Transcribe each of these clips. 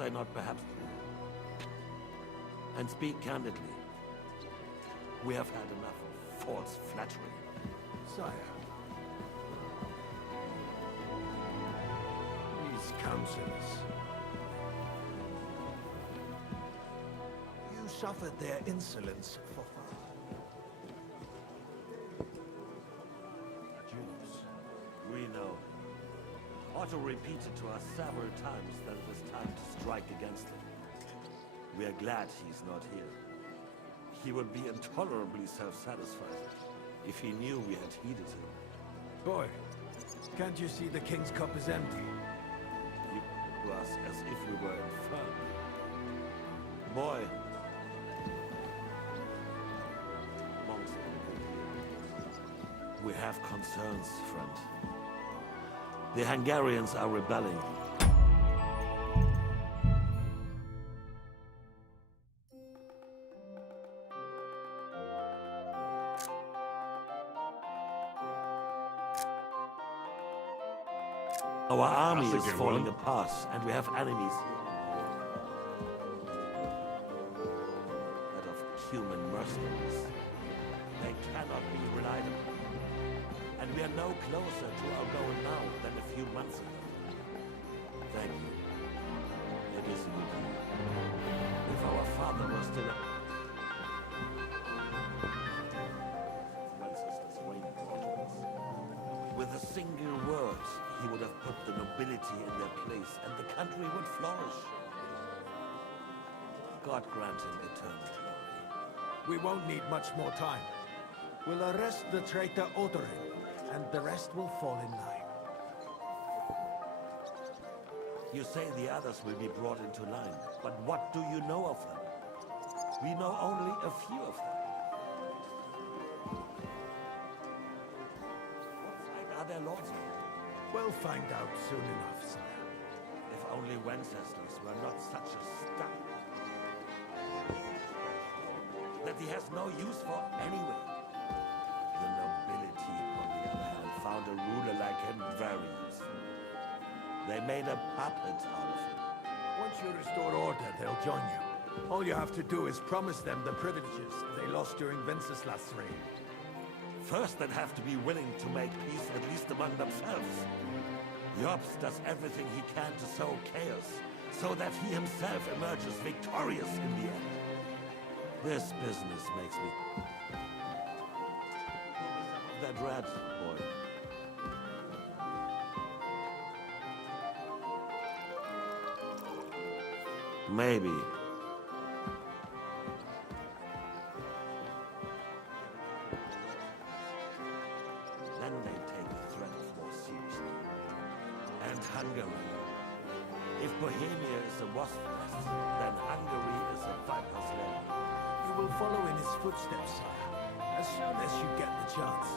I not perhaps and speak candidly. We have had enough of false flattery. Sire. These counselors. You suffered their insolence for fun. Jews. We know. Otto repeated to us several times that it is time to strike against them. We are glad he's not here. He would be intolerably self-satisfied if he knew we had heeded him. Boy, can't you see the king's cup is empty? He to us as if we were infirm. Boy. Monks, we have concerns, friend. The Hungarians are rebelling. Our army is falling apart, and we have enemies that of human mercenaries. They cannot be relied upon. And we are no closer to our goal now than a few months ago. Thank you. It is good. If our father was still Wenceslas waiting for us. With a single word, he would have put the nobility in their place, and the country would flourish. God grant him eternal glory. We won't need much more time. We'll arrest the traitor Overhearing, and the rest will fall in line. You say the others will be brought into line, but what do you know of them? We know only a few of them. What side are their lords on? We'll find out soon enough, sire. If only Wenceslas were not such a stump that he has no use for anyway. The nobility, on the other hand, found a ruler like him very useful. They made a puppet out of him. Once you restore order, they'll join you. All you have to do is promise them the privileges they lost during Wenceslas' reign. First, they'd have to be willing to make peace, at least among themselves. Jobs does everything he can to sow chaos, so that he himself emerges victorious in the end. This business makes me... that rat, boy. Maybe. Then they take the threat more seriously. And Hungary. If Bohemia is a wasp nest, then Hungary is a viper's lair. You will follow in his footsteps, sire, as soon as you get the chance.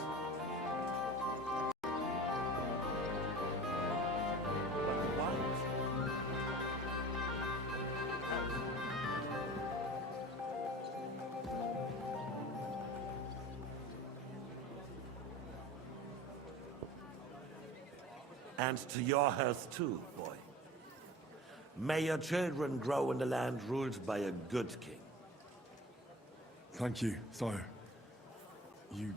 But why? And to your health too, boy. May your children grow in a land ruled by a good king. Thank you, sire. You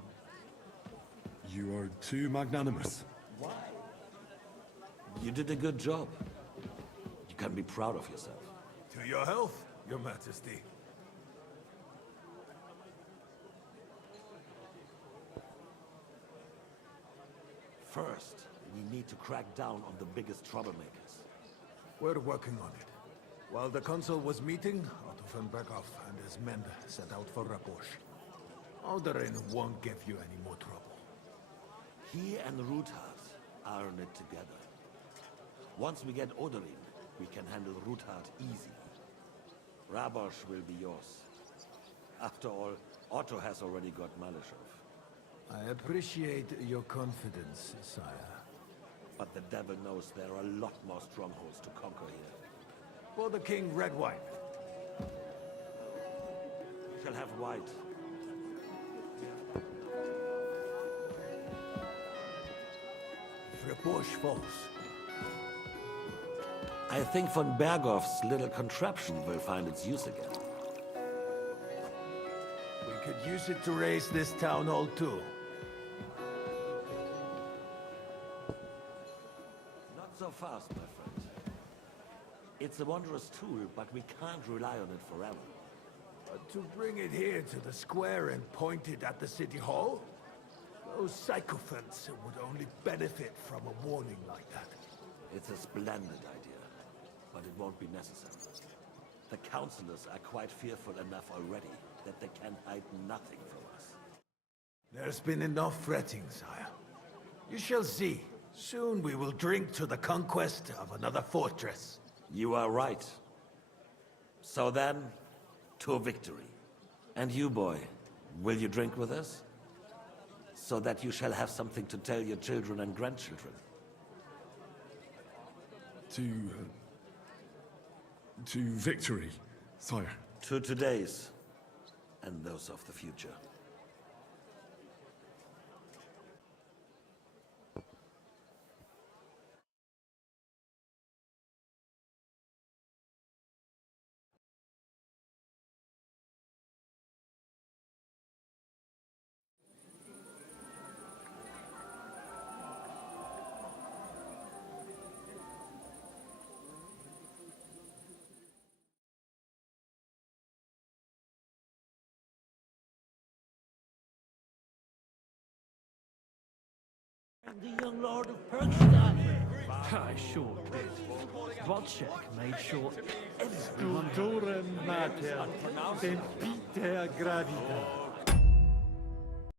are too magnanimous. Why? You did a good job. You can be proud of yourself. To your health, your majesty. First, we need to crack down on the biggest troublemakers. We're working on it. While the consul was meeting, Otto von Berghoff and his men set out for Raposh. Overhearing won't give you any more trouble. He and Ruthard are in it together. Once we get Overhearing, we can handle Ruthard easy. Rabosh will be yours. After all, Otto has already got Malishov. I appreciate your confidence, sire. But the devil knows there are a lot more strongholds to conquer here. For the king, red wine. We shall have white. If Raposh falls, I think von Berghoff's little contraption will find its use again. We could use it to raise this town hall too. Not so fast, my friend. It's a wondrous tool, but we can't rely on it forever. But to bring it here to the square and point it at the city hall? Those sycophants would only benefit from a warning like that. It's a splendid idea, but it won't be necessary. The councillors are quite fearful enough already that they can hide nothing from us. There's been enough fretting, sire. You shall see. Soon we will drink to the conquest of another fortress. You are right. So then, to victory. And you, boy, will you drink with us? So that you shall have something to tell your children and grandchildren. To victory, sire. To today's, and those of the future. The young Lord of Perkstadt. I sure did. Wojciech made sure everyone... Stulturem mater, tempiter gravida.